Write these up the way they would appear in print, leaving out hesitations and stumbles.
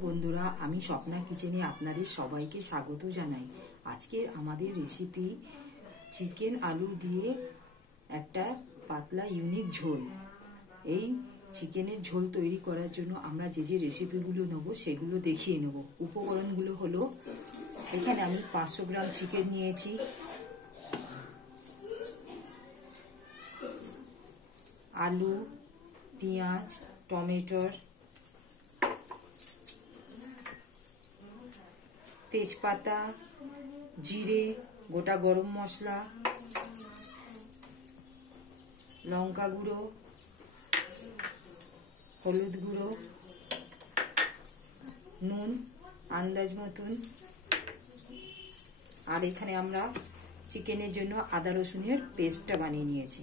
বন্ধুরা, আমি স্বপ্না কিচেনে আপনাদের সবাইকে স্বাগত জানাই। আজকের আমাদের রেসিপি চিকেন আলু দিয়ে একটা পাতলা ইউনিক ঝোল। এই চিকেনের ঝোল তৈরি করার জন্য আমরা যে যে রেসিপিগুলো নেব সেগুলো দেখিয়ে নেব। উপকরণগুলো হলো, এখানে আমি 500 গ্রাম চিকেন নিয়েছি, আলু, পেঁয়াজ, টমেটোর, তেজপাতা, জিরে, গোটা গরম মশলা, লঙ্কা গুঁড়ো, হলুদ গুঁড়ো, নুন আন্দাজ মতন। আর এখানে আমরা চিকেনের জন্য আদা রসুনের পেস্টটা বানিয়ে নিয়েছি।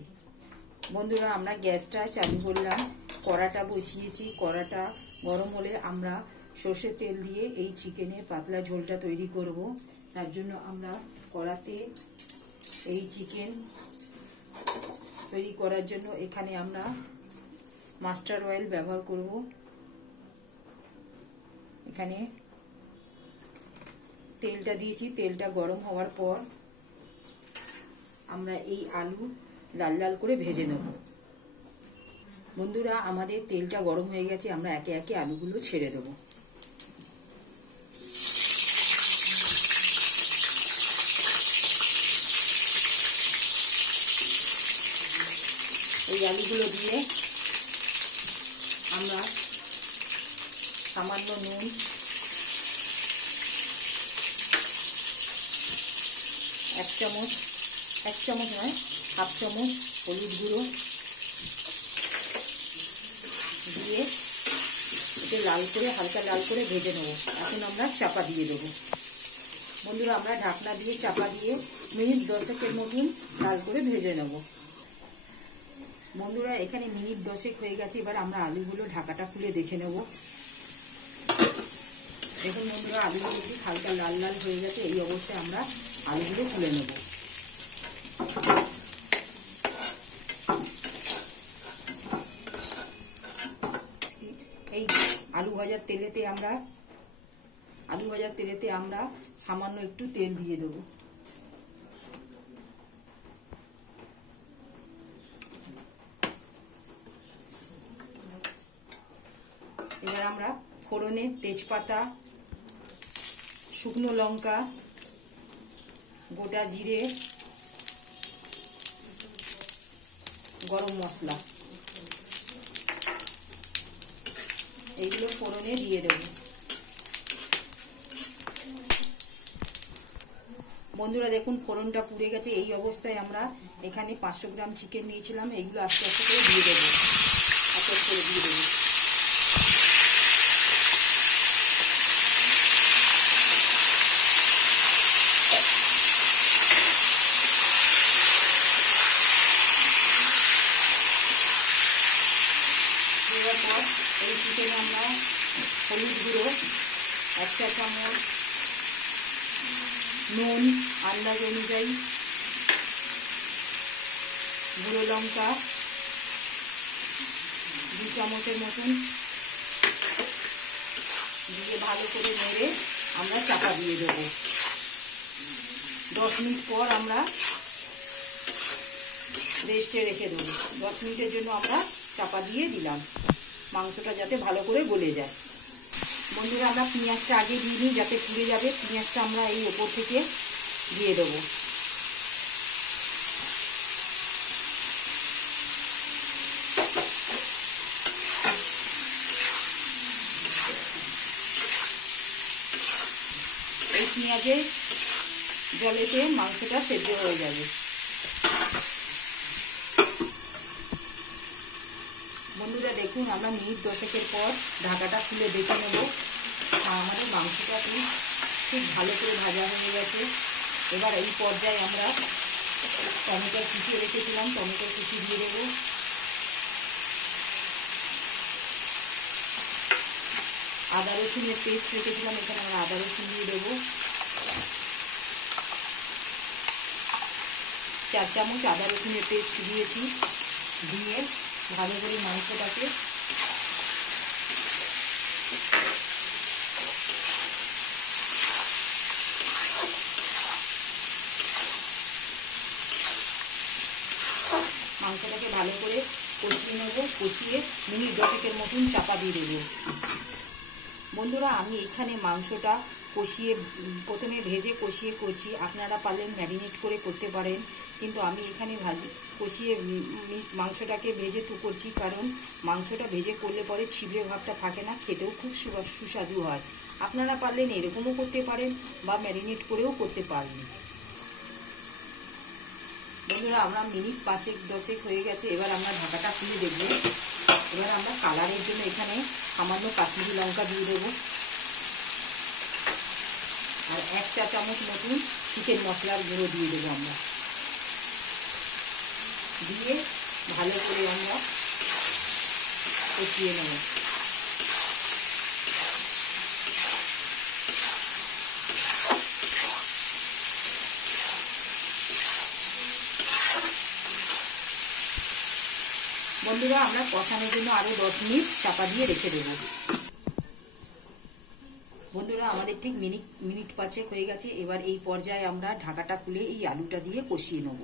বন্ধুরা, আমরা গ্যাসটা চালু করলাম, কড়াটা বসিয়েছি। কড়াটা গরম হলে আমরা সর্ষের তেল দিয়ে এই চিকেনের পাতলা ঝোলটা তৈরি করব। তার জন্য আমরা কড়াতে এই চিকেন তৈরি করার জন্য এখানে আমরা মাস্টার্ড অয়েল ব্যবহার করব। এখানে তেলটা দিয়েছি, তেলটা গরম হওয়ার পর আমরা এই আলু লাল লাল করে ভেজে নেব। বন্ধুরা, আমাদের তেলটা গরম হয়ে গেছে, আমরা একে একে আলুগুলো ছেড়ে দেব। এই আলুগুলো দিয়ে আমরা সামান্য নুন, এক চামচ নয়, হাফ চামচ হলুদ গুঁড়ো দিয়ে এতে লাল করে, হালকা লাল করে ভেজে নেব। এখন আমরা চাপা দিয়ে দেবো। বন্ধুরা, আমরা ঢাকনা দিয়ে চাপা দিয়ে মিনিট 10 মতন লাল করে ভেজে নেব। বন্ধুরা, এখানে মিনিট 10 হয়ে গেছে। এবার আমরা আলুগুলো ঢাকাটা খুলে দেখে নেব। দেখুন বন্ধুরা, আলুগুলো একটু হালকা লাল লাল হয়ে গেছে। এই অবস্থায় আমরা আলুগুলো তুলে নেব। এই আলু ভাজার তেলেতে আমরা সামান্য একটু তেল দিয়ে দেব। এবার আমরা ফোড়নে তেজপাতা, শুকনো লঙ্কা, গোটা জিরে, গরম মশলা এইগুলো ফোড়নে দিয়ে দেব। বন্ধুরা, দেখুন ফোড়নটা পুড়ে গেছে। এই অবস্থায় আমরা এখানে 500 গ্রাম চিকেন নিয়েছিলাম, এইগুলো আস্তে আস্তে করে দিয়ে দেবো। আস্তে আস্তে করে দিয়ে দেবো। দেওয়ার পর এই চিকেনে আমরা হলুদ গুঁড়ো 1 চা চামচ, নুন আন্দাজ অনুযায়ী, গুঁড়ো লঙ্কা 2 চামচের মতন দিয়ে ভালো করে নেড়ে আমরা চাপা দিয়ে দেবো। 10 মিনিট পর আমরা রেস্টে রেখে দেবো। 10 মিনিটের জন্য আমরা চাপা দিয়ে দিলাম, মাংসটা যাতে ভালো করে গলে যায়। বন্ধুরা, আমরা পেঁয়াজটা আগে দিয়ে নিই, যাতে পুড়ে যাবে। পেঁয়াজটা আমরা এই ওপর থেকে দিয়ে দেবো। এই পেঁয়াজের জলেতে মাংসটা সেদ্ধ হয়ে যাবে। বন্ধুরা, দেখুন আমরা মিনিট 10 পর ঢাকাটা খুলে দেখে নেব। আমাদের মাংসটা খুব ভালো করে ভাজা হয়ে গেছে। এবার এই পর্যায়ে আমরা টমেটো কুচিয়ে রেখেছিলাম, টমেটো কুচি দিয়ে দেবো। আদা রসুনের পেস্ট রেখেছিলাম, এখানে আমরা আদা রসুন দিয়ে দেবো। 4 চামচ আদা রসুনের পেস্ট দিয়েছি। দিয়ে ভালো করে মাংসটাকে মাংসটাকে ভালো করে কষিয়ে নেব। কষিয়ে মিনিট 10 মতন চাপা দিয়ে দেবো। বন্ধুরা, আমি এখানে মাংসটা কষিয়ে প্রথমে ভেজে কষিয়ে করছি। আপনারা পারলে ম্যারিনেট করে করতে পারেন, কিন্তু আমি এখানে কষিয়ে মাংসটাকে ভেজে করছি, কারণ মাংসটা ভেজে করলে পরে ছিবড়ে ভাবটা থাকে না, খেতেও খুব সুস্বাদু হয়। আপনারা পারলেন এরকমও করতে পারেন বা ম্যারিনেট করেও করতে পারেন। বন্ধুরা, আমরা মিনিট 5-10 হয়ে গেছে। এবার আমরা ঢাকাটা খুলে দেখব। এবার আমরা কালারের জন্য এখানে সামান্য কাশ্মীরি লঙ্কা দিয়ে দেবো, আর 1 চা চামচ মতন চিকেন মশলার গুঁড়ো দিয়ে দেবো। আমরা দিয়ে ভালো করে আমরা কষিয়ে নেব। বন্ধুরা, আমরা কষানোর জন্য আরো 10 মিনিট চাপা দিয়ে রেখে দেবো। বন্ধুরা, আমাদের ঠিক মিনিট 5 হয়ে গেছে। এবার এই পর্যায়ে আমরা ঢাকাটা খুলে এই আলুটা দিয়ে কষিয়ে নেব।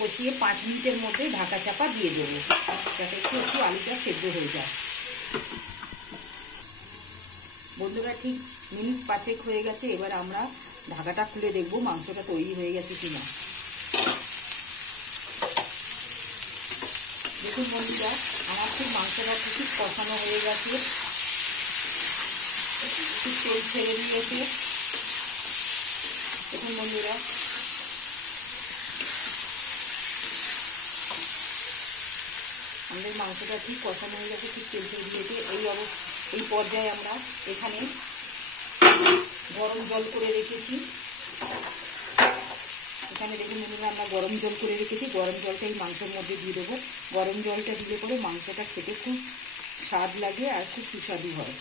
কষিয়ে 5 মিনিটের মধ্যে ঢাকা চাপা দিয়ে দেবো, যাতে একটু আলুটা সেদ্ধ হয়ে যায়। বন্ধুরা, ঠিক মিনিট 5 হয়ে গেছে। এবার আমরা ঢাকাটা খুলে দেখবো মাংসটা তৈরি হয়ে গেছে কিনা। দেখুন বন্ধুরা, আমার ঠিক মাংসটা খুব কষানো হয়ে গেছে, ঠিক তেল ছেড়ে দিয়েছে। দেখুন বন্ধুরা, আমাদের মাংসটা ঠিক কষানো হয়ে গেছে, ঠিক তেল ছেড়ে দিয়েছে। এই পর্যায়ে আমরা এখানে গরম জল করে রেখেছি। এখানে দেখুন বন্ধুরা, আমরা গরম জল করে রেখেছি। গরম জলটা এই মাংসের মধ্যে দিয়ে দেবো। গরম জলটা দিলে পরে মাংসটা খেতে খুব স্বাদ লাগে আর খুব সুস্বাদু হয়।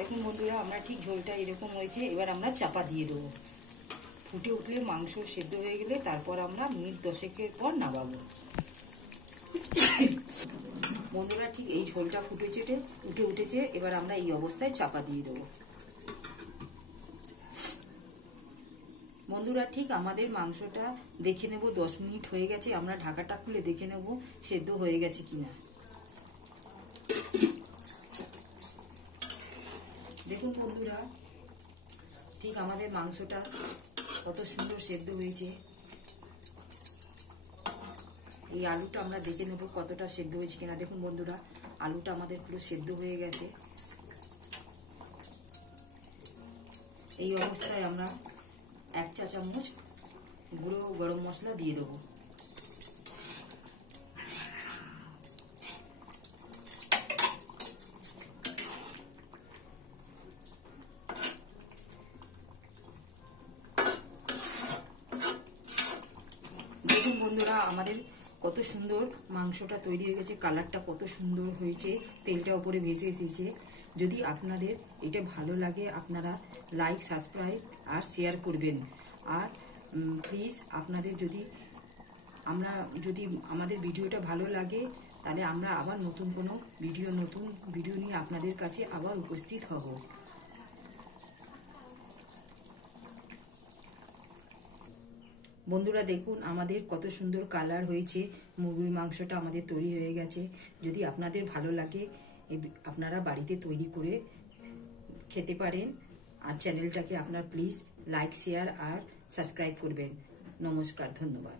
দেখুন বন্ধুরা, আমরা ঠিক ঝোলটা এরকম হয়েছে। এবার আমরা চাপা দিয়ে দেবো। ফুটে উঠলে মাংস সেদ্ধ হয়ে গেলে তারপর আমরা মিনিট 10 পর নামাবো। বন্ধুরা, ঠিক এই ঝোলটা ফুটে উঠেছে। এবার আমরা এই অবস্থায় চাপা দিয়ে দেবো। বন্ধুরা, ঠিক আমাদের মাংসটা দেখে নেব 10 মিনিট হয়ে গেছে। আমরা ঢাকাটা খুলে দেখে নেব সেদ্ধ হয়ে গেছে কিনা। দেখুন বন্ধুরা, ঠিক আমাদের মাংসটা কত সুন্দর সেদ্ধ হয়েছে। এই আলুটা আমরা দেখে নেব কতটা সেদ্ধ হয়েছে কিনা। দেখুন বন্ধুরা, আলুটা আমাদের পুরো সেদ্ধ হয়ে গেছে। এই অবস্থায় আমরা 1 চা চামচ গুঁড়ো গরম মশলা দিয়ে দেবো। দেখুন বন্ধুরা, আমাদের কত সুন্দর মাংসটা তৈরি হয়ে গেছে। কালারটা কত সুন্দর হয়েছে, তেলটা উপরে ভেসে এসেছে। যদি আপনাদের এটা ভালো লাগে, আপনারা লাইক, সাবস্ক্রাইব আর শেয়ার করবেন। আর প্লিজ আপনাদের যদি আমাদের ভিডিওটা ভালো লাগে, তাহলে আমরা আবার নতুন ভিডিও নিয়ে আপনাদের কাছে আবার উপস্থিত হব। বন্ধুরা, দেখুন আমাদের কত সুন্দর কালার হয়েছে। মুরগির মাংসটা আমাদের তৈরি হয়ে গেছে। যদি আপনাদের ভালো লাগে, আপনারা বাড়িতে তৈরি করে খেতে পারেন। আর চ্যানেলটাকে আপনার প্লিজ লাইক, শেয়ার আর সাবস্ক্রাইব করবেন। নমস্কার, ধন্যবাদ।